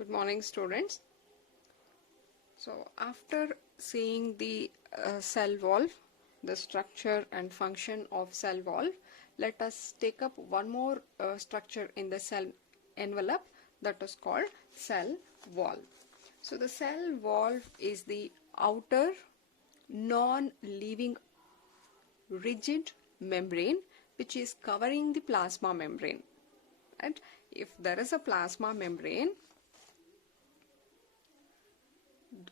Good morning, students. So after seeing the cell wall, the structure and function of cell wall, let us take up one more structure in the cell envelope, that is called cell wall. So the cell wall is the outer non-living rigid membrane which is covering the plasma membrane. And if there is a plasma membrane,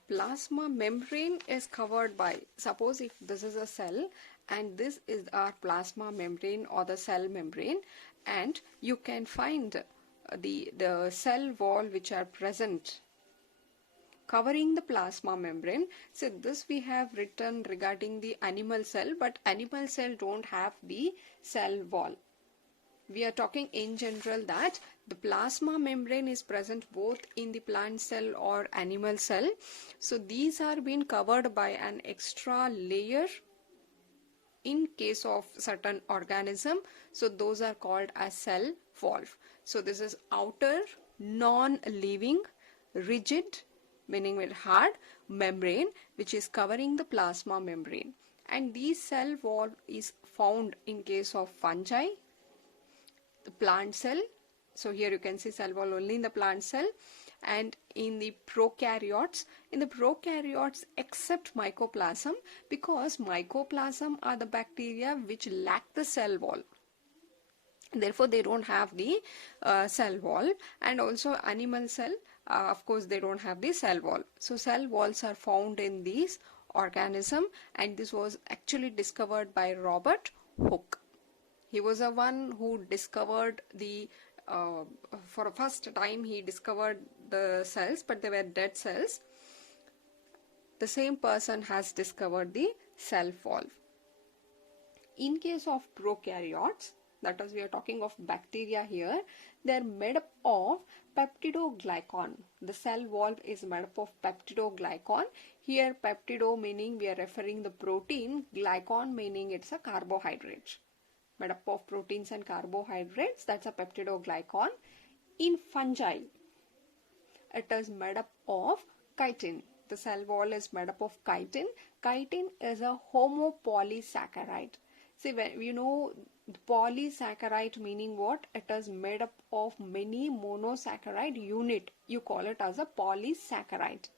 plasma membrane is covered by, suppose if this is a cell and this is our plasma membrane or the cell membrane, and you can find the cell wall which are present covering the plasma membrane. So this we have written regarding the animal cell, but animal cell don't have the cell wall. We are talking in general that the plasma membrane is present both in the plant cell or animal cell. So these are being covered by an extra layer in case of certain organism. So those are called as cell wall. So this is outer non-living rigid, meaning with hard membrane which is covering the plasma membrane. And these cell wall is found in case of fungi, the plant cell. So here you can see cell wall only in the plant cell, and in the prokaryotes. In the prokaryotes except mycoplasm, because mycoplasm are the bacteria which lack the cell wall. Therefore they don't have the cell wall. And also animal cell, of course they don't have the cell wall. So cell walls are found in these organism, and this was actually discovered by Robert Hooke. He was the one who discovered the, for the first time he discovered the cells, but they were dead cells. The same person has discovered the cell wall. In case of prokaryotes, that is we are talking of bacteria here, they are made up of peptidoglycan. The cell wall is made up of peptidoglycan. Here peptido meaning we are referring the protein, glycan meaning it's a carbohydrate. Made up of proteins and carbohydrates, that's a peptidoglycan. In fungi, it is made up of chitin. The cell wall is made up of chitin. Chitin is a homopolysaccharide. See, when you know polysaccharide meaning what? It is made up of many monosaccharide unit. You call it as a polysaccharide.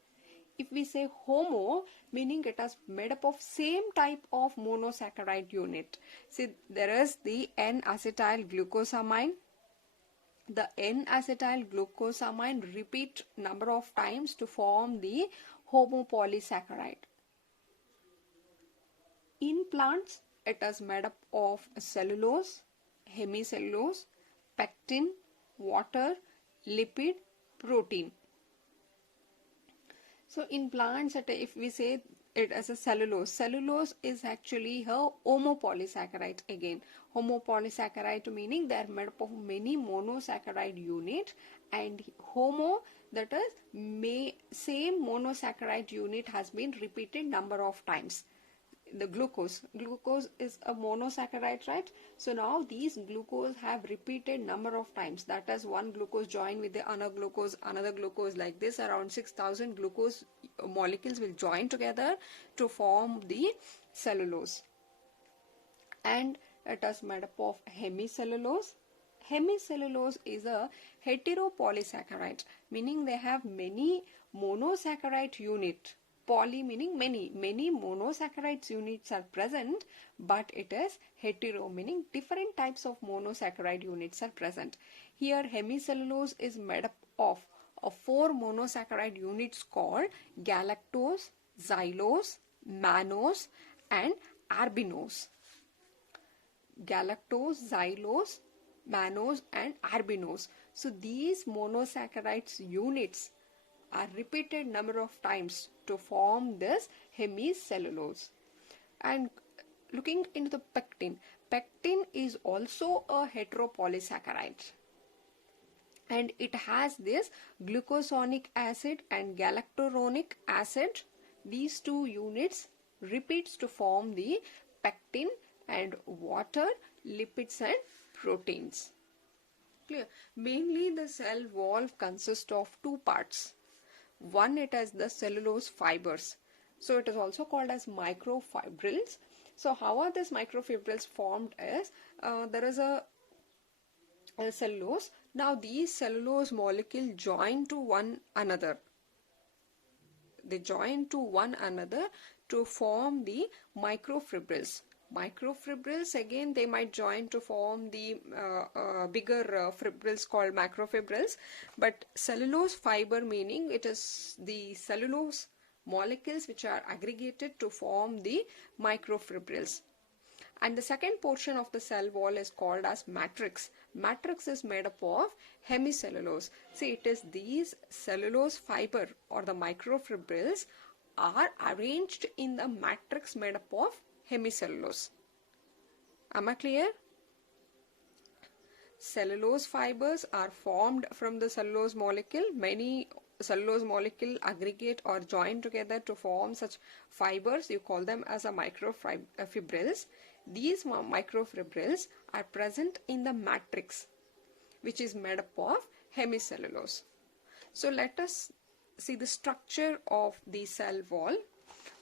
If we say homo, meaning it is made up of same type of monosaccharide unit. See, there is the N-acetyl glucosamine. The N-acetyl glucosamine repeat number of times to form the homopolysaccharide. In plants, it is made up of cellulose, hemicellulose, pectin, water, lipid, protein. So in plants, if we say it as a cellulose, cellulose is actually a homopolysaccharide again. Homopolysaccharide meaning they are made up of many monosaccharide unit, and homo, that is same monosaccharide unit has been repeated number of times. The glucose is a monosaccharide, right? So now these glucose have repeated number of times, that is one glucose joined with the another glucose like this, around 6,000 glucose molecules will join together to form the cellulose. And it is made up of hemicellulose. Hemicellulose is a heteropolysaccharide, meaning they have many monosaccharide unit. Poly meaning many monosaccharides units are present, but it is hetero meaning different types of monosaccharide units are present. Here hemicellulose is made up of 4 monosaccharide units called galactose, xylose, mannose and arbinose. Galactose, xylose, mannose and arbinose. So these monosaccharides units are repeated number of times to form this hemicellulose. And looking into the pectin, pectin is also a heteropolysaccharide, and it has this glucosonic acid and galacturonic acid. These two units repeats to form the pectin, and water, lipids and proteins. Clear? Mainly the cell wall consists of two parts. One, it has the cellulose fibers. So it is also called as microfibrils. So how are these microfibrils formed is, there is a cellulose. Now these cellulose molecules join to one another. They join to one another to form the microfibrils. Microfibrils, again, they might join to form the bigger fibrils called macrofibrils. But cellulose fiber, meaning it is the cellulose molecules which are aggregated to form the microfibrils. And the second portion of the cell wall is called as matrix. Matrix is made up of hemicellulose. See, it is these cellulose fiber or the microfibrils are arranged in the matrix made up of hemicellulose. Am I clear? Cellulose fibers are formed from the cellulose molecule. Many cellulose molecule aggregate or join together to form such fibers. You call them as a microfibrils. These microfibrils are present in the matrix, which is made up of hemicellulose. So let us see the structure of the cell wall.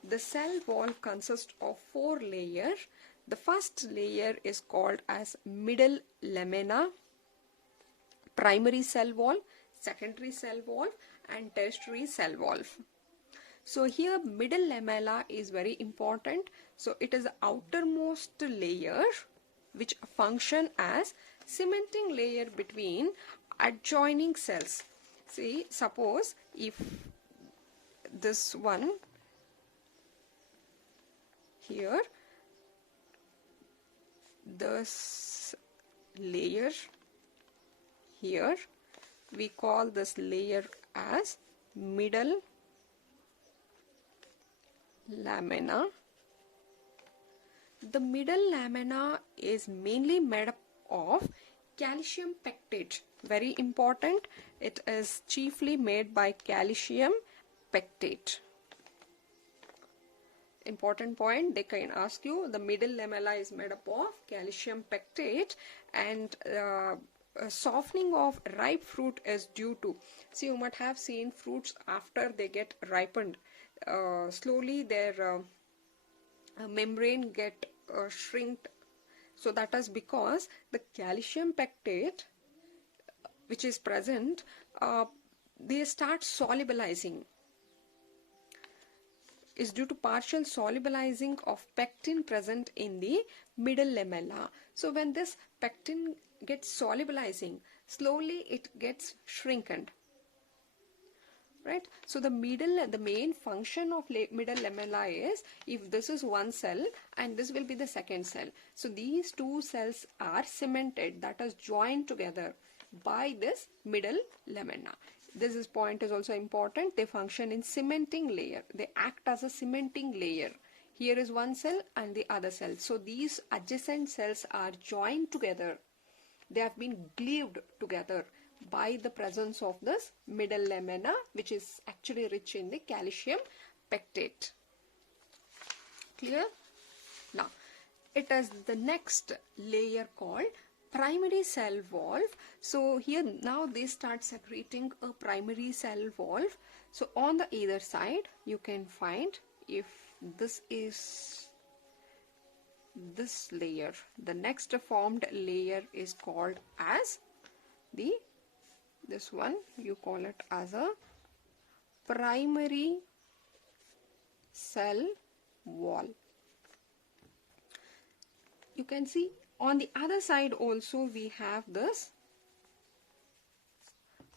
The cell wall consists of 4 layers. The first layer is called as middle lamina, primary cell wall, secondary cell wall, and tertiary cell wall. So here middle lamella is very important. So it is the outermost layer which function as cementing layer between adjoining cells. See, suppose if this one here, this layer here, we call this layer as middle lamina. The middle lamina is mainly made up of calcium pectate. Very important. It is chiefly made by calcium pectate. Important point, they can ask you, the middle lamella is made up of calcium pectate, and softening of ripe fruit is due to, see, you might have seen fruits after they get ripened, slowly their membrane get shrinked. So that is because the calcium pectate which is present, they start solubilizing, is due to partial solubilizing of pectin present in the middle lamella. So when this pectin gets solubilizing, slowly it gets shrinkened. Right? So the main function of middle lamella is, if this is one cell and this will be the second cell. So these two cells are cemented, that is joined together by this middle lamina. This point is also important. They function in cementing layer. They act as a cementing layer. Here is one cell and the other cell. So these adjacent cells are joined together. They have been glued together by the presence of this middle lamina, which is actually rich in the calcium pectate. Clear? Now, it is the next layer called primary cell wall. So here now they start secreting a primary cell wall. So on the either side you can find, if this is this layer, the next formed layer is called as this one, you call it as a primary cell wall. You can see on the other side also we have this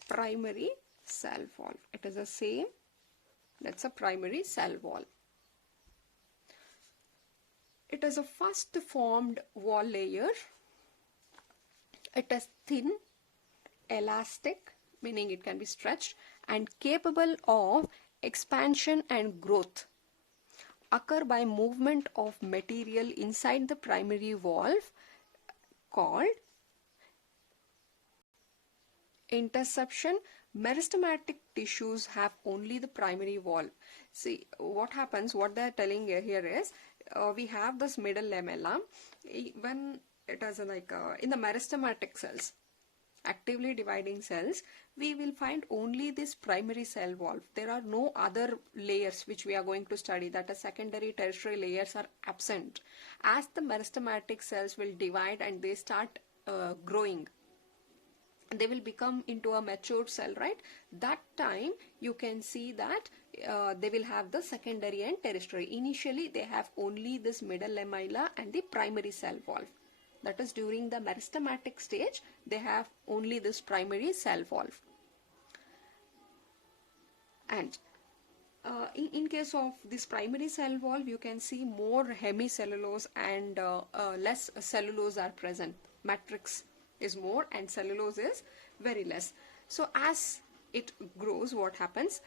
primary cell wall. It is the same, that's a primary cell wall. It is a first formed wall layer. It is thin, elastic, meaning it can be stretched, and capable of expansion and growth, occur by movement of material inside the primary valve called interception. Meristematic tissues have only the primary valve. See what happens, what they are telling here is, we have this middle lamella. When it is like in the meristematic cells, actively dividing cells, we will find only this primary cell wall. There are no other layers which we are going to study, that are secondary, tertiary layers are absent. As the meristematic cells will divide and they start growing, they will become into a matured cell, right? That time you can see that they will have the secondary and tertiary. Initially they have only this middle lamella and the primary cell wall. That is, during the meristematic stage they have only this primary cell wall. And in case of this primary cell wall, you can see more hemicellulose and less cellulose are present. Matrix is more and cellulose is very less. So as it grows, what happens?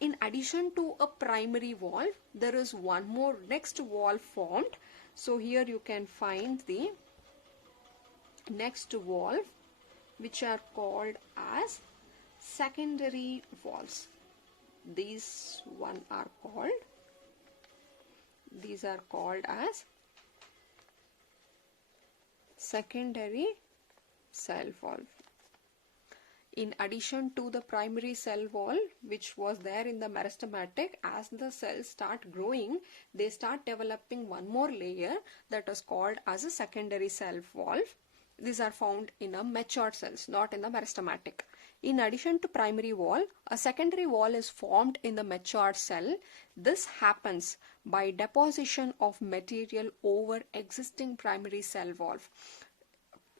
In addition to a primary wall, there is one more next wall formed. So here you can find the next wall, which are called as secondary walls. These are called as secondary cell wall. In addition to the primary cell wall which was there in the meristematic, as the cells start growing, they start developing one more layer that is called as a secondary cell wall. These are found in a matured cells, not in the meristematic. In addition to primary wall, a secondary wall is formed in the matured cell. This happens by deposition of material over existing primary cell wall.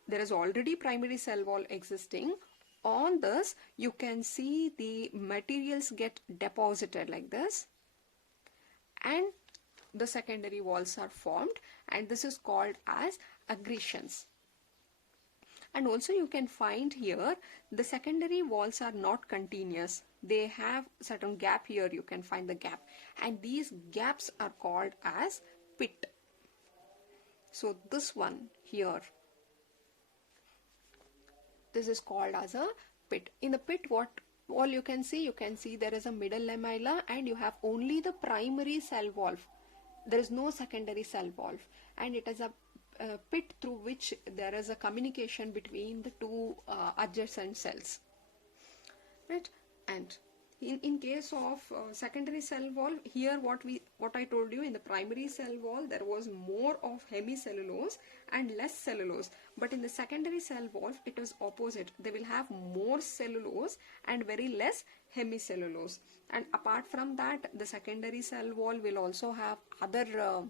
There is already primary cell wall existing. On this, you can see the materials get deposited like this, and the secondary walls are formed, and this is called as accretions. And also you can find here the secondary walls are not continuous. They have certain gap. Here you can find the gap, and these gaps are called as pit. So this one here, this is called as a pit. In the pit, what all you can see there is a middle lamella and you have only the primary cell wall. There is no secondary cell wall, and it is a pit through which there is a communication between the two adjacent cells, right? And in case of secondary cell wall, here what I told you, in the primary cell wall there was more of hemicellulose and less cellulose, but in the secondary cell wall it is opposite. They will have more cellulose and very less hemicellulose. And apart from that, the secondary cell wall will also have other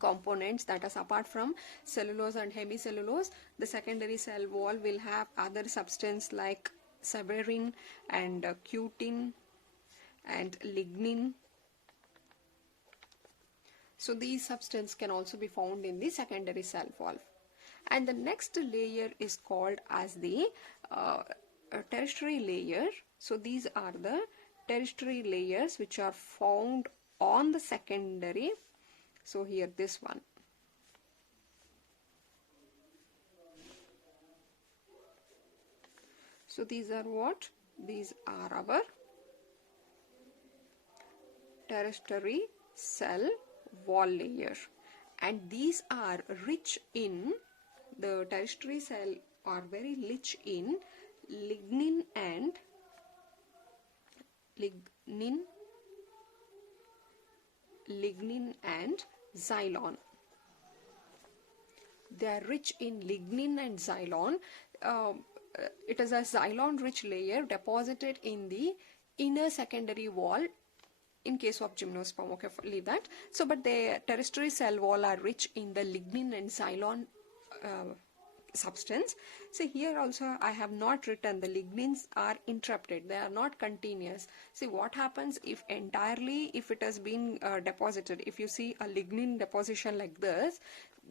components, that is, apart from cellulose and hemicellulose, the secondary cell wall will have other substance like severin and cutin and lignin. So these substances can also be found in the secondary cell wall. And the next layer is called as the tertiary layer. So these are the tertiary layers which are found on the secondary. So here this one. So these are what? These are our tertiary cell wall layer, and these are rich in, the tertiary cell are very rich in lignin and xylon. They are rich in lignin and xylon. It is a xylon rich layer deposited in the inner secondary wall in case of gymnosperm. Okay, leave that. So but the tertiary cell wall are rich in the lignin and xylon substance. See, here also I have not written the lignins are interrupted, they are not continuous. See what happens if entirely, if it has been deposited, if you see a lignin deposition like this,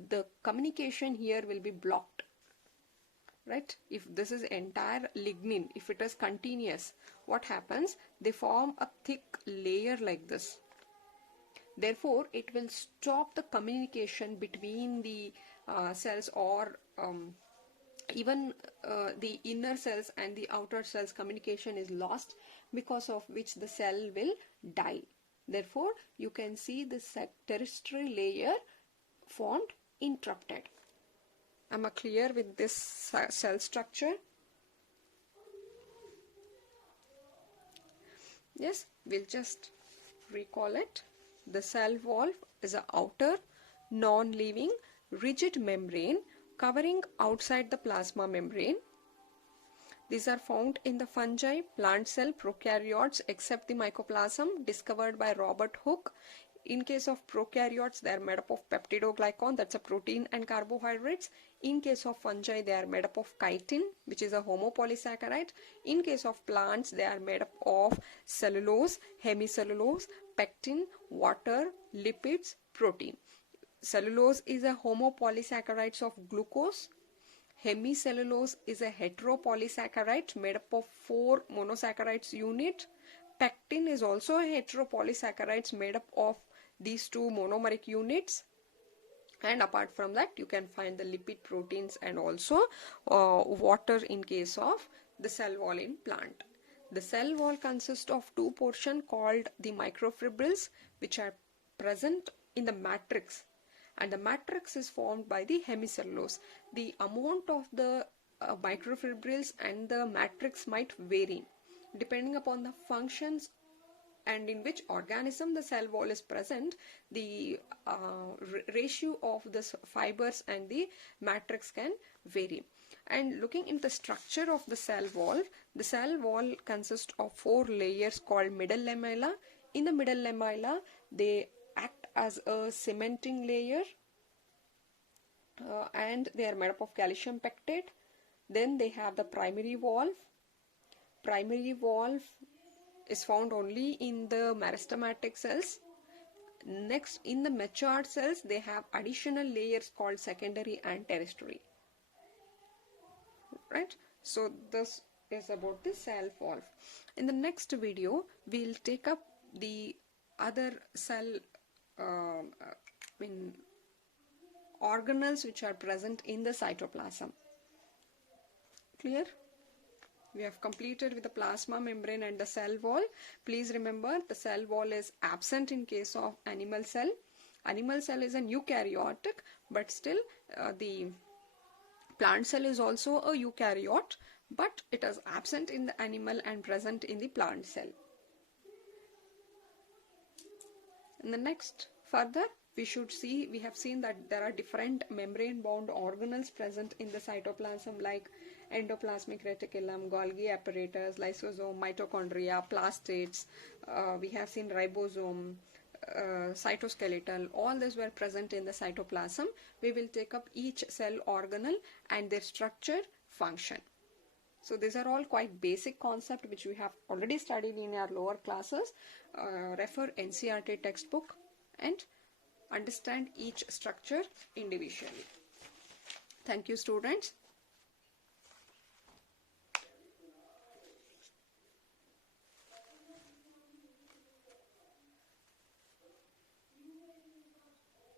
the communication here will be blocked, right? If this is entire lignin, if it is continuous, what happens? They form a thick layer like this. Therefore it will stop the communication between the cells, or even the inner cells and the outer cells communication is lost, because of which the cell will die. Therefore you can see this tertiary layer formed interrupted. Am I clear with this cell structure? Yes, we'll just recall it. The cell wall is an outer, non-living, rigid membrane covering outside the plasma membrane. These are found in the fungi, plant cell, prokaryotes except the mycoplasm discovered by Robert Hooke. In case of prokaryotes, they are made up of peptidoglycan, that's a protein, and carbohydrates. In case of fungi, they are made up of chitin, which is a homopolysaccharide. In case of plants, they are made up of cellulose, hemicellulose, pectin, water, lipids, protein. Cellulose is a homopolysaccharides of glucose. Hemicellulose is a heteropolysaccharide made up of 4 monosaccharides unit. Pectin is also a heteropolysaccharides made up of these 2 monomeric units. And apart from that, you can find the lipid proteins and also water in case of the cell wall in plant. The cell wall consists of 2 portions called the microfibrils, which are present in the matrix, and the matrix is formed by the hemicellulose. The amount of the microfibrils and the matrix might vary depending upon the functions and in which organism the cell wall is present. The ratio of the fibers and the matrix can vary. And looking in the structure of the cell wall consists of 4 layers called middle lamella. In the middle lamella, they act as a cementing layer, and they are made up of calcium pectate. Then they have the primary valve. Primary valve is found only in the meristematic cells. Next, in the matured cells, they have additional layers called secondary and tertiary. Right? So this is about the cell wall. In the next video, we'll take up the other cell organelles which are present in the cytoplasm. Clear? We have completed with the plasma membrane and the cell wall. Please remember, the cell wall is absent in case of animal cell. Animal cell is an eukaryotic, but still the plant cell is also a eukaryote, but it is absent in the animal and present in the plant cell. In the next further, we have seen that there are different membrane bound organelles present in the cytoplasm, like endoplasmic reticulum, Golgi apparatus, lysosome, mitochondria, plastids. We have seen ribosome, cytoskeletal. All these were present in the cytoplasm. We will take up each cell organelle and their structure, function. So these are all quite basic concepts which we have already studied in our lower classes. Refer NCERT textbook and understand each structure individually. Thank you, students.